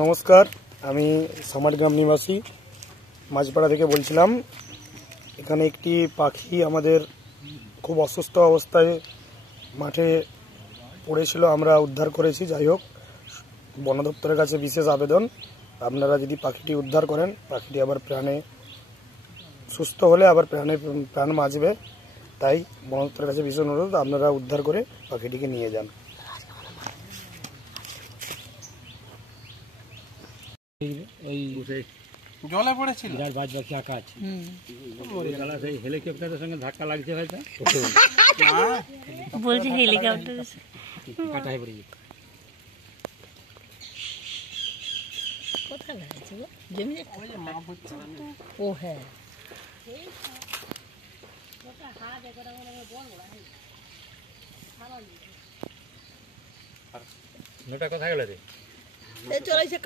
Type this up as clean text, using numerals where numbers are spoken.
নমস্কার, আমি সামারগ্রাম নিবাসী মাঝপাড়া থেকে বলছিলাম। এখানে একটি পাখি আমাদের খুব অসুস্থ অবস্থায় মাঠে পড়েছিল, আমরা উদ্ধার করেছি। যাই হোক, বন দপ্তরের কাছে বিশেষ আবেদন, আপনারা যদি পাখিটি উদ্ধার করেন, পাখিটি আবার প্রাণে সুস্থ হলে আবার প্রাণ বাঁচবে। তাই বন দপ্তরের কাছে বিশেষ অনুরোধ, আপনারা উদ্ধার করে পাখিটিকে নিয়ে যান। জলে পড়েছিল, যার বাদ বাকি আঁকা আছে, সেই হেলিকপ্টারের সঙ্গে ধাক্কা লাগছে হয়তো, বলছে হেলিকপ্টার কাটা হয়ে পড়ে যেত। কোথায় লাগাইছে গো? জমিতে ও হ্যাঁ, মেয়েটা কোথায় গেল রে? চলেছে।